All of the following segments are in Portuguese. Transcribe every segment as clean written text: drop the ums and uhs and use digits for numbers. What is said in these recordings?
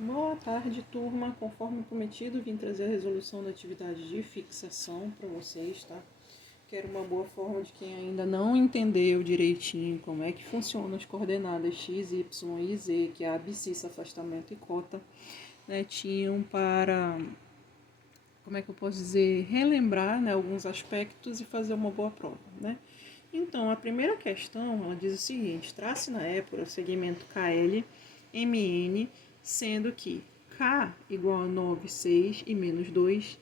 Boa tarde, turma. Conforme prometido, vim trazer a resolução da atividade de fixação para vocês, tá? Quero uma boa forma de quem ainda não entendeu direitinho como é que funcionam as coordenadas x, y e z, que é a abscissa, afastamento e cota, né, tinham para, como é que eu posso dizer, relembrar, né, alguns aspectos e fazer uma boa prova, né? Então, a primeira questão, ela diz o seguinte: trace na épura o segmento KL, MN, sendo que K igual a 9, 6 e menos 2,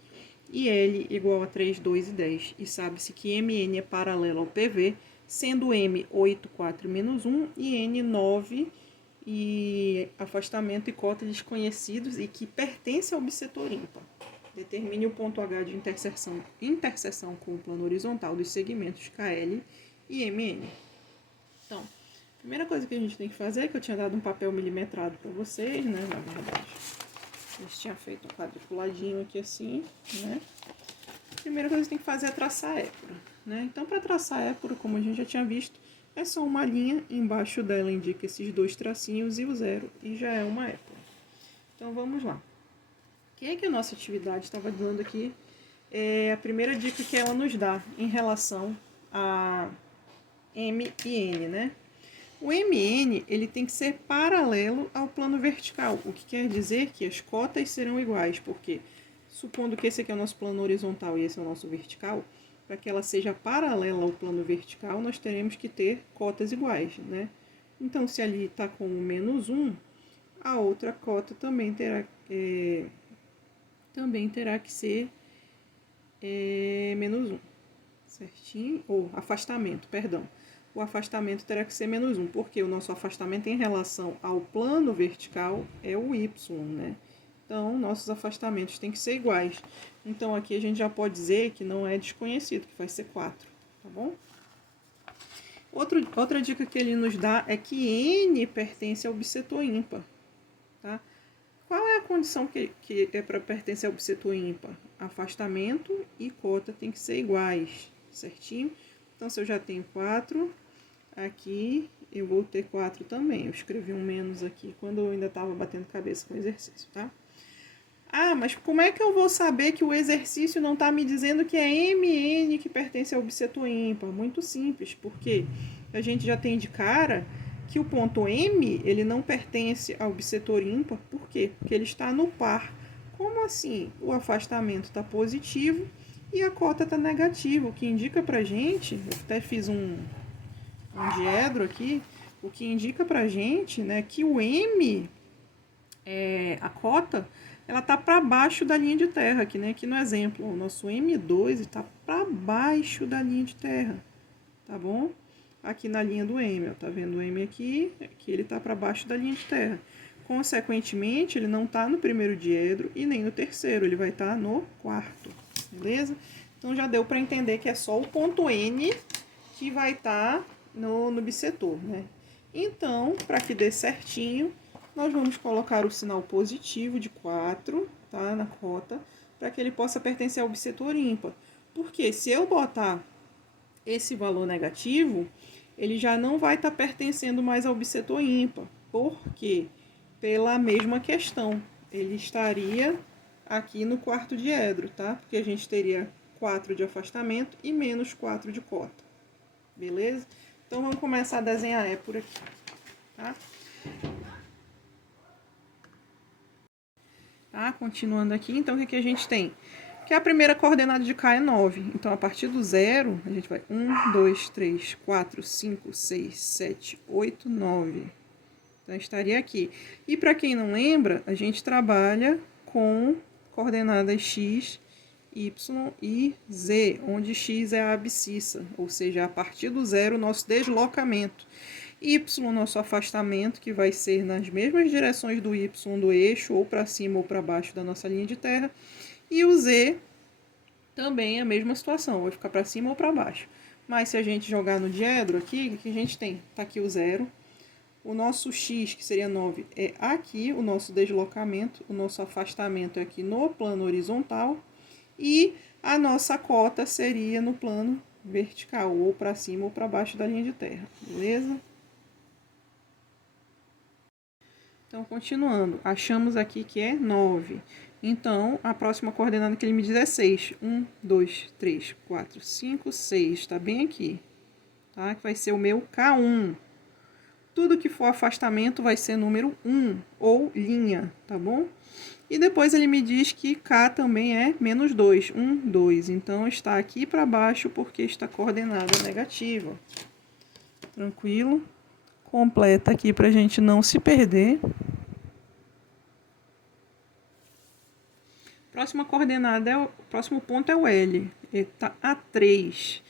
e L igual a 3, 2 e 10. E sabe-se que MN é paralelo ao PV, sendo M 8, 4 e menos 1, e N 9, e afastamento e cota desconhecidos e que pertence ao bissetor ímpar. Determine o ponto H de interseção com o plano horizontal dos segmentos KL e MN. Então, a primeira coisa que a gente tem que fazer é que eu tinha dado um papel milimetrado para vocês, né? Na verdade, a gente tinha feito um quadriculadinho aqui assim, né? A primeira coisa que tem que fazer é traçar a épura, né? Então, para traçar a épura, como a gente já tinha visto, é só uma linha, embaixo dela indica esses dois tracinhos e o zero, e já é uma épura. Então, vamos lá. O que é que a nossa atividade estava dando aqui? É a primeira dica que ela nos dá em relação a M e N, né? O MN ele tem que ser paralelo ao plano vertical, o que quer dizer que as cotas serão iguais, porque supondo que esse aqui é o nosso plano horizontal e esse é o nosso vertical, para que ela seja paralela ao plano vertical, nós teremos que ter cotas iguais, né? Então, se ali está com menos 1, a outra cota também terá que ser menos 1, certinho? Ou afastamento, perdão. O afastamento terá que ser menos 1, porque o nosso afastamento em relação ao plano vertical é o y, né? Então, nossos afastamentos têm que ser iguais. Então, aqui a gente já pode dizer que não é desconhecido, que vai ser 4, tá bom? Outra dica que ele nos dá é que N pertence ao bissetor ímpar, tá? Qual é a condição que é para pertencer ao bissetor ímpar? Afastamento e cota tem que ser iguais, certinho? Então, se eu já tenho 4, aqui eu vou ter 4 também. Eu escrevi um menos aqui quando eu ainda estava batendo cabeça com o exercício, tá? Ah, mas como é que eu vou saber que o exercício não está me dizendo que é MN que pertence ao bissetor ímpar? Muito simples, porque a gente já tem de cara que o ponto M ele não pertence ao bissetor ímpar. Por quê? Porque ele está no par. Como assim? O afastamento está positivo e a cota está negativa, o que indica pra gente, eu até fiz um diedro aqui, o que indica pra gente, né, que o M, a cota, ela tá para baixo da linha de terra, aqui, né, aqui no exemplo, o nosso M2 está para baixo da linha de terra, tá bom? Aqui na linha do M, ó, tá vendo o M aqui ele tá para baixo da linha de terra. Consequentemente, ele não está no primeiro diedro e nem no terceiro, ele vai estar no quarto, beleza? Então já deu para entender que é só o ponto N que vai estar no bissetor, né? Então, para que dê certinho, nós vamos colocar o sinal positivo de 4, tá, na cota, para que ele possa pertencer ao bissetor ímpar. Porque se eu botar esse valor negativo, ele já não vai estar pertencendo mais ao bissetor ímpar. Por quê? Pela mesma questão. Ele estaria aqui no quarto diedro, tá? Porque a gente teria 4 de afastamento e menos 4 de cota. Beleza? Então, vamos começar a desenhar por aqui, tá? Tá? Continuando aqui, então, o que a gente tem? Que a primeira coordenada de K é 9. Então, a partir do zero, a gente vai 1, 2, 3, 4, 5, 6, 7, 8, 9. Então, estaria aqui. E para quem não lembra, a gente trabalha com coordenadas x, y e z, onde x é a abscissa, ou seja, a partir do zero, nosso deslocamento. Y, nosso afastamento, que vai ser nas mesmas direções do Y do eixo, ou para cima ou para baixo da nossa linha de terra. E o Z também é a mesma situação, vai ficar para cima ou para baixo. Mas se a gente jogar no diedro aqui, o que a gente tem? Está aqui o zero. O nosso x, que seria 9, é aqui, o nosso deslocamento. O nosso afastamento é aqui no plano horizontal. E a nossa cota seria no plano vertical, ou para cima ou para baixo da linha de terra, beleza? Então, continuando, achamos aqui que é 9. Então, a próxima coordenada que ele me diz é 6. 1, 2, 3, 4, 5, 6. Está bem aqui. Tá? Que vai ser o meu K1. Tudo que for afastamento vai ser número 1 ou linha, tá bom? E depois ele me diz que K também é menos 2. 1, 2. Então, está aqui para baixo porque está coordenada negativa. Tranquilo? Completa aqui para a gente não se perder. Próxima coordenada, próximo ponto é o L. Ele está a 3.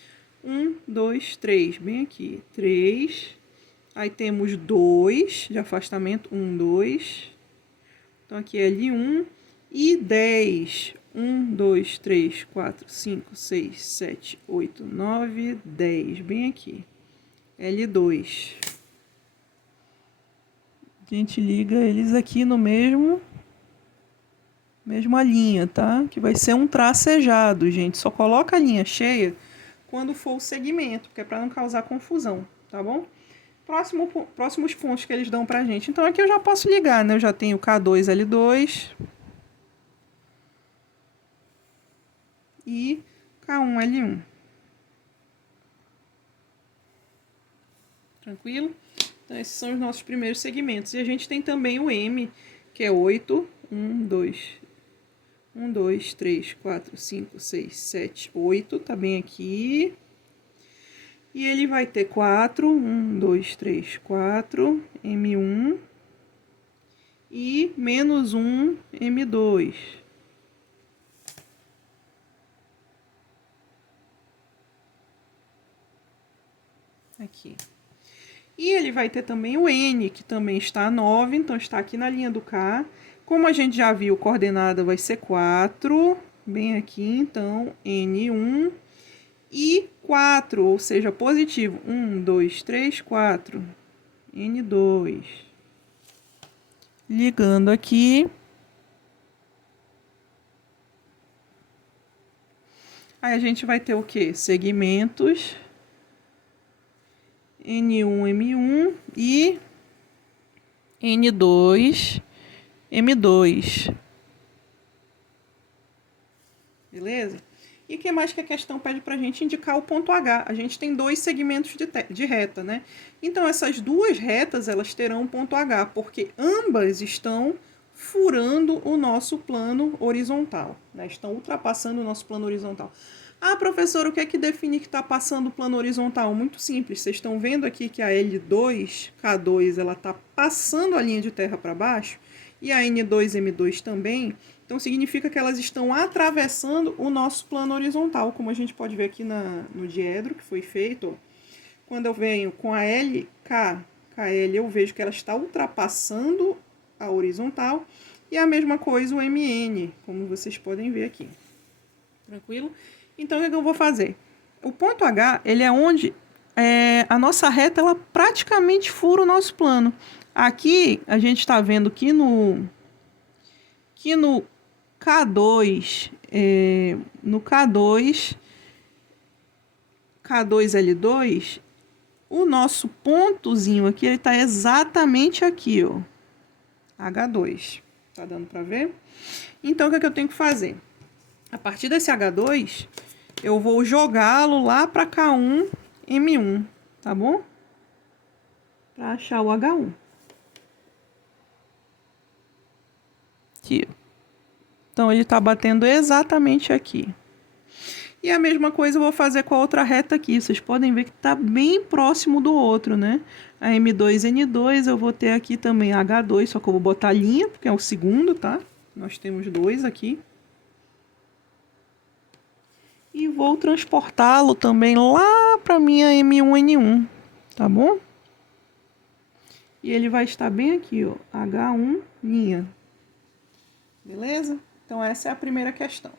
1, 2, 3. Bem aqui. 3. Aí temos 2 de afastamento. 1, 2. Então, aqui é L1. E 10. 1, 2, 3, 4, 5, 6, 7, 8, 9, 10. Bem aqui. L2. A gente liga eles aqui no mesma linha, tá? Que vai ser um tracejado, gente. Só coloca a linha cheia quando for o segmento, que é para não causar confusão, tá bom? Próximos pontos que eles dão pra gente. Então, aqui eu já posso ligar, né? Eu já tenho K2, L2 e K1, L1. Tranquilo? Então, esses são os nossos primeiros segmentos. E a gente tem também o M, que é 8. 1, 2, 3, 4, 5, 6, 7, 8. Tá bem aqui. E ele vai ter 4. 1, 2, 3, 4. M1. E menos 1, M2. Aqui. E ele vai ter também o N, que também está a 9, então está aqui na linha do K. Como a gente já viu, coordenada vai ser 4, bem aqui, então, N1 e 4, ou seja, positivo. 1, 2, 3, 4, N2. Ligando aqui. Aí a gente vai ter o quê? Segmentos N1, M1 e N2, M2. Beleza? E o que mais que a questão pede para a gente indicar o ponto H? A gente tem dois segmentos de reta, né? Então, essas duas retas, elas terão um ponto H, porque ambas estão furando o nosso plano horizontal, né? Estão ultrapassando o nosso plano horizontal. Ah, professor, o que é que define que está passando o plano horizontal? Muito simples. Vocês estão vendo aqui que a L2, K2, ela está passando a linha de terra para baixo, e a N2, M2 também. Então, significa que elas estão atravessando o nosso plano horizontal, como a gente pode ver aqui no diedro que foi feito. Ó. Quando eu venho com a LK, KL, eu vejo que ela está ultrapassando a horizontal. E a mesma coisa o MN, como vocês podem ver aqui. Tranquilo? Então, o que eu vou fazer? O ponto H, ele é onde a nossa reta ela praticamente fura o nosso plano. Aqui, a gente está vendo que no K2, no K2, K2L2, o nosso pontozinho aqui, ele está exatamente aqui, ó, H2. Tá dando para ver? Então, o que é que eu tenho que fazer? A partir desse H2, eu vou jogá-lo lá para K1, M1, tá bom? Para achar o H1. Aqui. Então, ele está batendo exatamente aqui. E a mesma coisa eu vou fazer com a outra reta aqui. Vocês podem ver que está bem próximo do outro, né? A M2, N2, eu vou ter aqui também H2, só que eu vou botar linha, porque é o segundo, tá? Nós temos dois aqui. E vou transportá-lo também lá para minha M1N1, tá bom? E ele vai estar bem aqui, ó, H1, linha. Beleza? Então, essa é a primeira questão.